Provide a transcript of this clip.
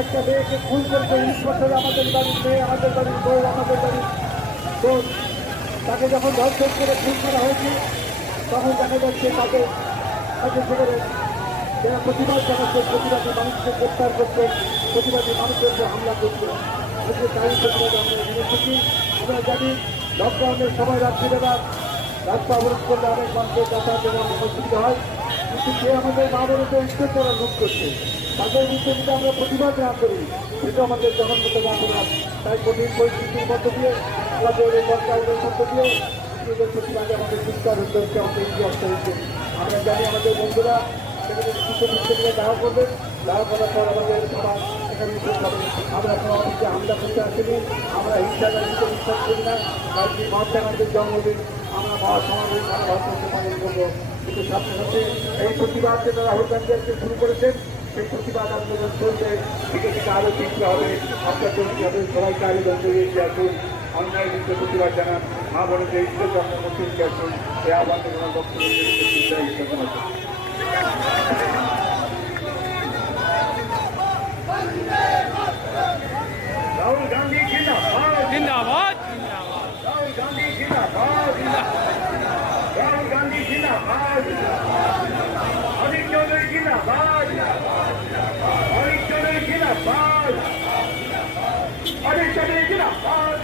একটা মেয়েকে খুন করতে 19 বছরে আমাদের বাড়ির মেয়ে, আমাদের বাড়ির বউ, আমাদের বাড়ির বোন, তাকে যখন ধর্ষণ করে খুন করা হয়েছে তখন দেখা যাচ্ছে তাকে সেখানে যারা প্রতিবাদ জানাচ্ছে, প্রতিবাদী মানুষকে গ্রেপ্তার করছে, প্রতিবাদী মানুষের উপর হামলা করছে। তাই প্রতিবাদ আমরা এখানে এসেছি। আমরা জানি লকডাউনের সময় রাত্রিবেলা রাস্তা অবরোধ করলে অনেক মানুষের যাতায়াতের অসুবিধা হয়, কিন্তু যে আমাদের মা বোনদের ইজ্জত করা লুট করছে তাদের বিরুদ্ধে যদি আমরা প্রতিবাদ না করি সেটা আমাদের জগন্নাথ না করা। তাই কঠিন পরিস্থিতির মধ্য দিয়ে আমাদের এই লকডাউনের মধ্য দিয়ে নিজেদের প্রতিবাদে আমাদের চিন্তা হতে হচ্ছে, আমাদের ইতিহাস হচ্ছে। আমরা জানি আমাদের বন্ধুরা সেখানে কিছু মিলে দেখা করবে, দেখা করার পর আমাদের সবার এখানে হবে। আমরা সমাজকে হামলা করতে আসিনি, আমরা হিংসাটা দিতে বিশ্বাস করি না। কারণ মহাত্মা গান্ধীর জন্মদিন আমরা মহাসমাবেশ ভারতবর্ষে পালন করবো। কিন্তু সাথে সাথে এই প্রতিবাদ যেটা রাহুল গান্ধী আজকে শুরু করেছেন, সেই প্রতিবাদ আন্দোলন চলছে, থেকে থেকে আরো চিনতে হবে, আপনার চলতে হবে। সবাইকে আবেদন এগিয়ে আসুন, অন্যায় বিরুদ্ধে প্রতিবাদ জানান, মা বোনদের ইজ্জত জন্মমুখী এগিয়ে আসুন। এই আহ্বান বক্তব্য রাহুল গান্ধী জিন্দাবাদ, জিন্দাবাদ, রাহুল গান্ধী জিন্দাবাদ, রাহুল গান্ধী জিন্দাবাদ, অনিক চৌধুরী জিন্দাবাদ, অনিক চৌধুরী জিন্দাবাদ, অনিক চৌধুরী জিন্দাবাদ।